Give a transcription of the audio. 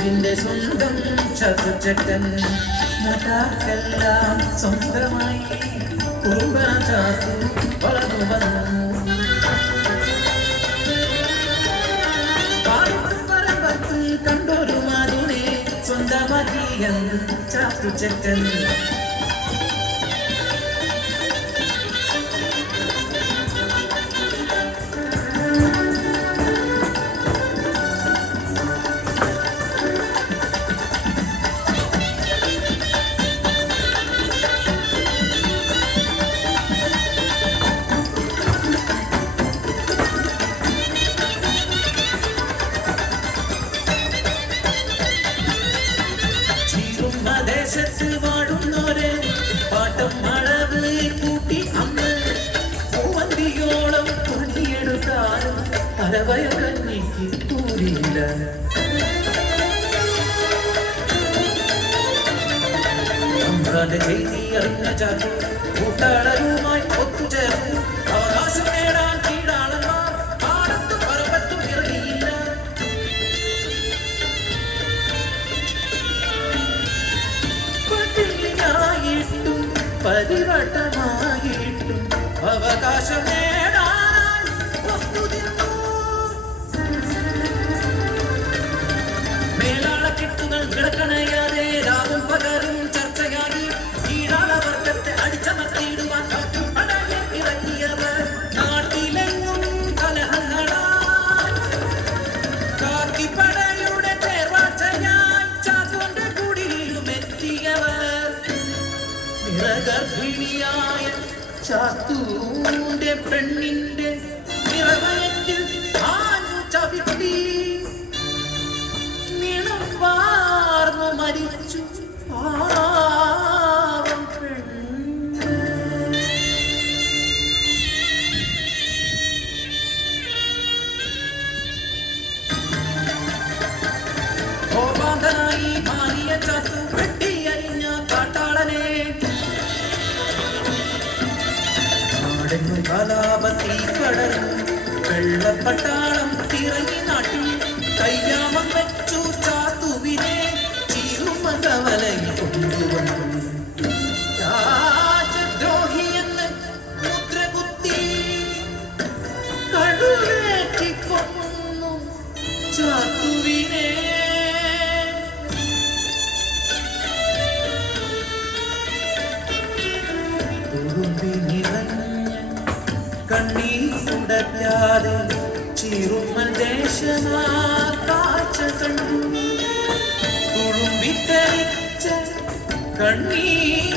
ചാത്തുവിന്റെ സ്വന്തം ചതുചക്കൻ മുട്ടാക്കെല്ലാം സ്വന്തമായി കുറുമ്പ ചാത്തു വളർന്നു വന്നു. പാടുപറമ്പത്ത് കണ്ടൊരു മാതുനെ സ്വന്തമാക്കിയെന്ന് ചാത്തുചക്കൻ. ദേശത്ത് വാടുന്നോരെ പാട്ടം അളവ് കൂട്ടി അന്ന് പൂവന്തിയോളം പണിയെടുത്താലും അരവയറന്നിക്ക് കൂടിയില്ല. അമ്രാന്റെ ചെയ്തി അറിഞ്ഞ ചാത്തു കൂട്ടാളരുമായി ഒത്തുചേർന്നു. അവകാശം നേടാൻ കീഴാളന്മാർ പാടത്തും പർവ്വത്തും ഇറങ്ങിയില്ല. പരിവട്ടമായിട്ടും അവകാശം നേടാനായി ഒത്തുനിന്നു. മേലാളക്കെട്ടുകൾ കിടക്കണയാതെ രാവും പകരും ചർച്ചയായി കീഴാളവർഗത്തെ അടിച്ചമർത്തിയിടുവാൻ ഇറങ്ങിയവർ നാട്ടിലെങ്ങും കലഹങ്ങളായി കാക്കിപ്പടയുടെ ചേർവാച്ചയായി ചാത്തോന്റെ കുടിലും എത്തിയവർ. ഗർഭിണിയായ ചാത്തൂന്റെ പെണ്ണിന്റെ നിറവയറ്റിൽ ആഞ്ഞു ചവിട്ടി നിണം വാർന്നു മരിച്ചു പാവം പെണ്ണ്. കോപാന്തനായി ഭാര്യ ചാത്തു വെട്ടിയരിഞ്ഞ കാട്ടാളനെ കലാപത്തി കടലും വെള്ളപ്പട്ടാളം ഇറങ്ങി നാട്ടിൽ കയ്യാമം വെച്ചു ചാത്തുവിനെ ചീറുമകവലയിൽ കൊണ്ടുവന്നു. രാജദ്രോഹിയെന്ന് മുദ്രകുത്തി കടുവേറ്റിക്കൊന്നു ചാത്തുവിനെ. കണ്ണീർ തുടയ്ക്കാതെ ചീറുമ്മൽ ദേശമാ കാഴ്ച കണ്ടു. തുളുമ്പിത്തരിച്ച കണ്ണീർ